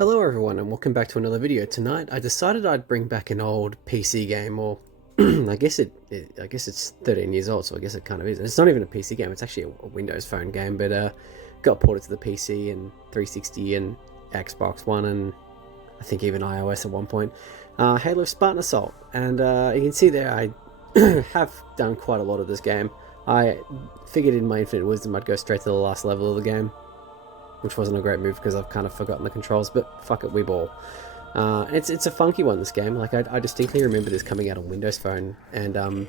Hello everyone and welcome back to another video. Tonight I decided I'd bring back an old PC game, or I guess it's 13 years old, so I guess it kind of is. It's not even a PC game, it's actually a Windows Phone game, but got ported to the PC and 360 and Xbox One and I think even iOS at one point. Halo Spartan Assault, and you can see there I have done quite a lot of this game. I figured in my infinite wisdom I'd go straight to the last level of the game, which wasn't a great move because I've kind of forgotten the controls, but fuck it, we ball. It's a funky one, this game. Like, I distinctly remember this coming out on Windows Phone, and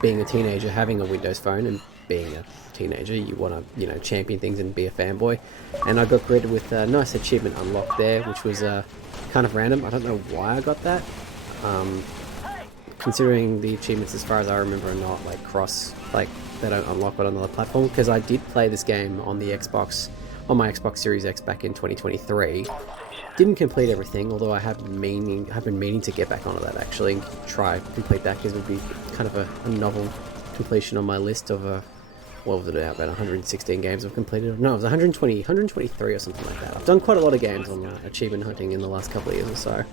being a teenager, having a Windows Phone, and being a teenager, you want to, you know, champion things and be a fanboy. And I got greeted with a nice achievement unlocked there, which was kind of random. I don't know why I got that. Considering the achievements, as far as I remember, are not like they don't unlock it on another platform, because I did play this game on the Xbox, on my Xbox Series X back in 2023. Didn't complete everything, although I have been meaning to get back onto that actually and try complete that, because it would be kind of a novel completion on my list of what was it, about 116 games I've completed. No, it was 123 or something like that. I've done quite a lot of games on achievement hunting in the last couple of years or so.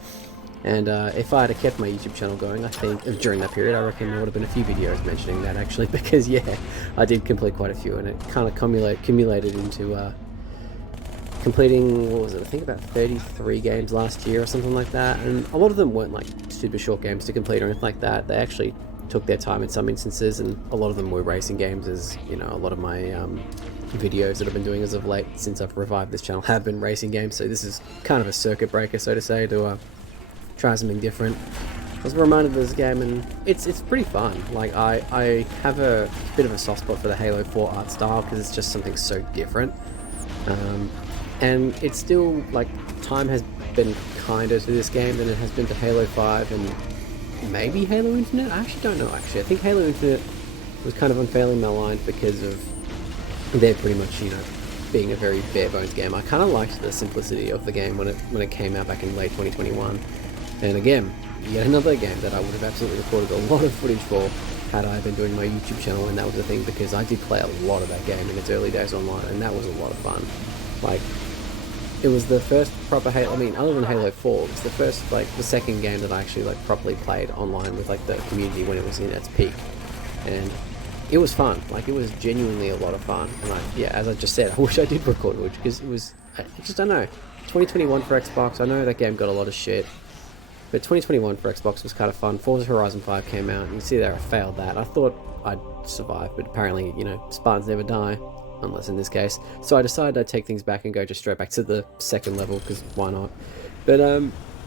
And if I had kept my YouTube channel going, I think during that period, I reckon there would have been a few videos mentioning that actually, because yeah, I did complete quite a few, and it kind of accumulated into completing, what was it, I think about 33 games last year or something like that. And a lot of them weren't like super short games to complete or anything like that. They actually took their time in some instances, and a lot of them were racing games, as you know, a lot of my videos that I've been doing as of late since I've revived this channel have been racing games. So this is kind of a circuit breaker, so to say, to try something different. I was reminded of this game, and it's pretty fun. Like, I have a bit of a soft spot for the Halo 4 art style, because it's just something so different. And it's still, like, time has been kinder to this game than it has been to Halo 5 and maybe Halo Infinite? I actually don't know, actually. I think Halo Infinite was kind of unfairly maligned because of they're pretty much, you know, being a very bare bones game. I kind of liked the simplicity of the game when it came out back in late 2021. And again, yet another game that I would have absolutely recorded a lot of footage for had I been doing my YouTube channel when that was a thing, because I did play a lot of that game in its early days online, and that was a lot of fun. Like, it was the first proper Halo, I mean, other than Halo 4, it was the first, like, the second game that I actually, like, properly played online with, like, the community when it was in its peak. And it was fun. Like, it was genuinely a lot of fun. And yeah, as I just said, I wish I did record it, because it was, I just don't know. 2021 for Xbox, I know that game got a lot of shit, but 2021 for Xbox was kind of fun. Forza Horizon 5 came out, and you see there I failed that. I thought I'd survive, but apparently, you know, Spartans never die. Unless in this case. So I decided I'd take things back and go just straight back to the second level, because why not? But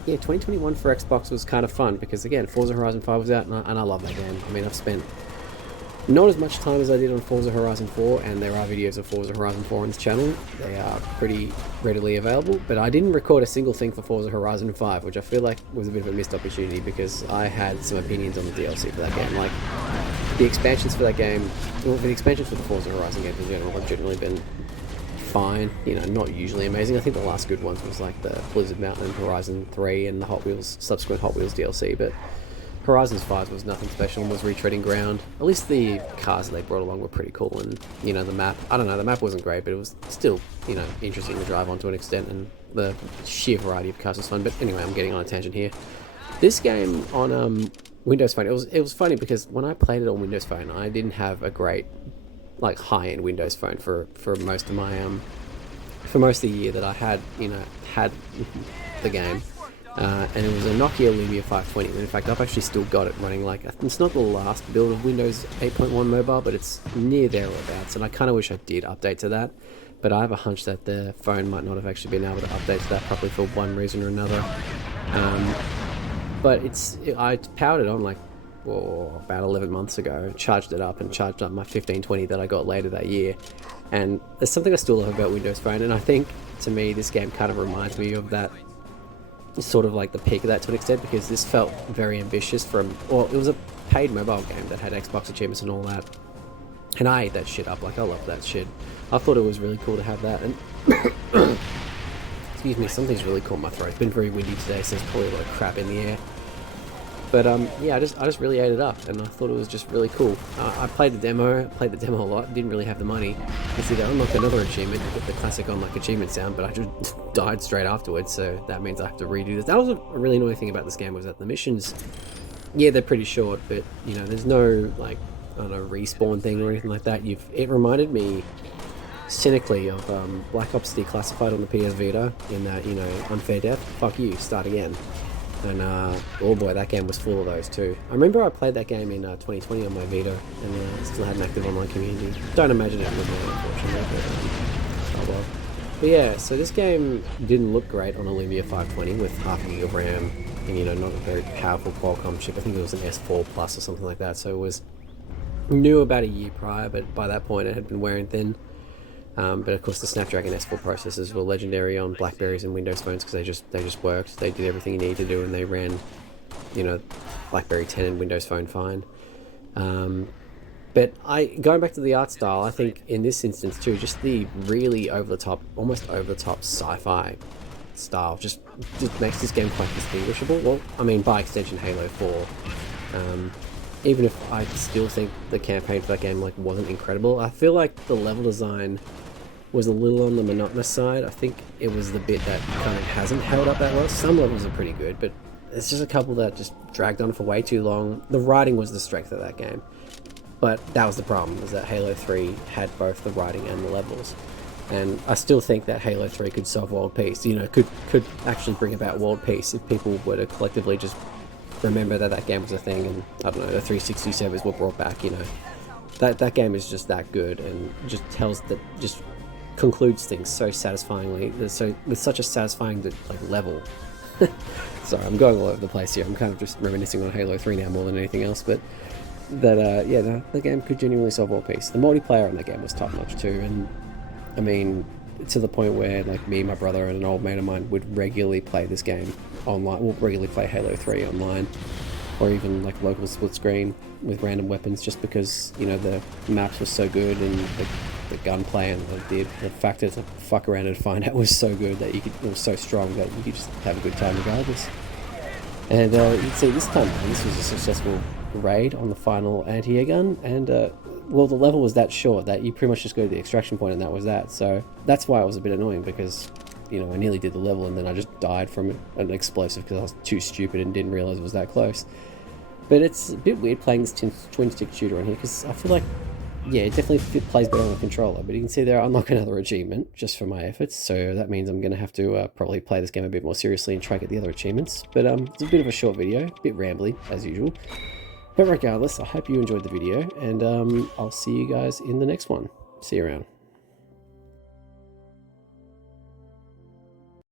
yeah, 2021 for Xbox was kind of fun, because again, Forza Horizon 5 was out, and I love that game. I mean, I've spent not as much time as I did on Forza Horizon 4, and there are videos of Forza Horizon 4 on this channel. They are pretty readily available, but I didn't record a single thing for Forza Horizon 5, which I feel like was a bit of a missed opportunity, because I had some opinions on the DLC for that game. Like, the expansions for that game, well, the expansions for the Forza Horizon games in general have generally been fine, you know, not usually amazing. I think the last good ones was like the Blizzard Mountain Horizon 3 and the Hot Wheels, subsequent Hot Wheels DLC, but Horizons 5 was nothing special and was retreading ground. At least the cars that they brought along were pretty cool, and, you know, the map, I don't know, the map wasn't great, but it was still, you know, interesting to drive on to an extent, and the sheer variety of cars was fun. But anyway, I'm getting on a tangent here. This game on Windows Phone, it was funny, because when I played it on Windows Phone, I didn't have a great, like, high-end Windows Phone for most of my for most of the year that I had, you know, had the game, and it was a Nokia Lumia 520. And in fact, I've actually still got it running. Like, it's not the last build of Windows 8.1 mobile, but it's near there or abouts, and I kind of wish I did update to that. But I have a hunch that the phone might not have actually been able to update to that properly for one reason or another. But I powered it on like, about 11 months ago, charged it up, and charged up my 1520 that I got later that year. And there's something I still love about Windows Phone, and I think, to me, this game kind of reminds me of that, sort of like the peak of that to an extent, because this felt very ambitious well, it was a paid mobile game that had Xbox achievements and all that. And I ate that shit up, like, I love that shit. I thought it was really cool to have that, and excuse me, something's really caught my throat. It's been very windy today, so there's probably a lot of crap in the air. But yeah, I just really ate it up, and I thought it was just really cool. I played the demo a lot. Didn't really have the money. You see, to unlock another achievement, you get the classic unlock achievement sound, but I just died straight afterwards. So that means I have to redo this. That was a really annoying thing about this game, was that the missions, yeah, they're pretty short, but you know, there's no like, I don't know, respawn thing or anything like that. It reminded me cynically of Black Ops Declassified on the PS Vita, in that, you know, unfair death, fuck you, start again. And oh boy, that game was full of those too. I remember I played that game in 2020 on my Vita, and still had an active online community. Don't imagine it would now, unfortunately, but oh well. But yeah, so this game didn't look great on a Lumia 520 with half a gig of RAM, and you know, not a very powerful Qualcomm chip. I think it was an S4 Plus or something like that, so it was new about a year prior, but by that point it had been wearing thin. But of course the Snapdragon S4 processors were legendary on Blackberries and Windows phones, because they just worked. They did everything you needed to do, and they ran, you know, Blackberry 10 and Windows Phone fine. But going back to the art style, I think in this instance too, just the really over-the-top, almost over-the-top sci-fi style just makes this game quite distinguishable. Well, I mean, by extension, Halo 4. Even if I still think the campaign for that game like wasn't incredible, I feel like the level design was a little on the monotonous side. I think it was the bit that kind of hasn't held up that well. Some levels are pretty good, but there's just a couple that just dragged on for way too long. The writing was the strength of that game, but that was the problem, was that Halo 3 had both the writing and the levels. And I still think that Halo 3 could solve world peace, you know, could actually bring about world peace if people were to collectively just remember that game was a thing, and I don't know, the 360 servers were brought back. You know, that game is just that good, and just concludes things so satisfyingly, with such a satisfying like level. Sorry, I'm going all over the place here. I'm kind of just reminiscing on Halo 3 now more than anything else, but that yeah, the game could genuinely solve world peace. The multiplayer on that game was top notch too, and I mean, to the point where like me, my brother, and an old mate of mine would regularly play this game online. We'll regularly play Halo 3 online, or even like local split screen with random weapons, just because, you know, the maps were so good, and the gunplay and the fact that to fuck around and find out was so good that it was so strong that you could just have a good time regardless. And you can see this time this was a successful raid on the final anti-air gun, and well, the level was that short that you pretty much just go to the extraction point and that was that. So that's why it was a bit annoying, because, you know, I nearly did the level and then I just died from an explosive because I was too stupid and didn't realize it was that close. But it's a bit weird playing this twin stick shooter on here, because I feel like, yeah, it definitely plays better on the controller. But you can see there, I unlock another achievement just for my efforts, so that means I'm going to have to probably play this game a bit more seriously and try to get the other achievements. But it's a bit of a short video, a bit rambly as usual. But regardless, I hope you enjoyed the video, and I'll see you guys in the next one. See you around.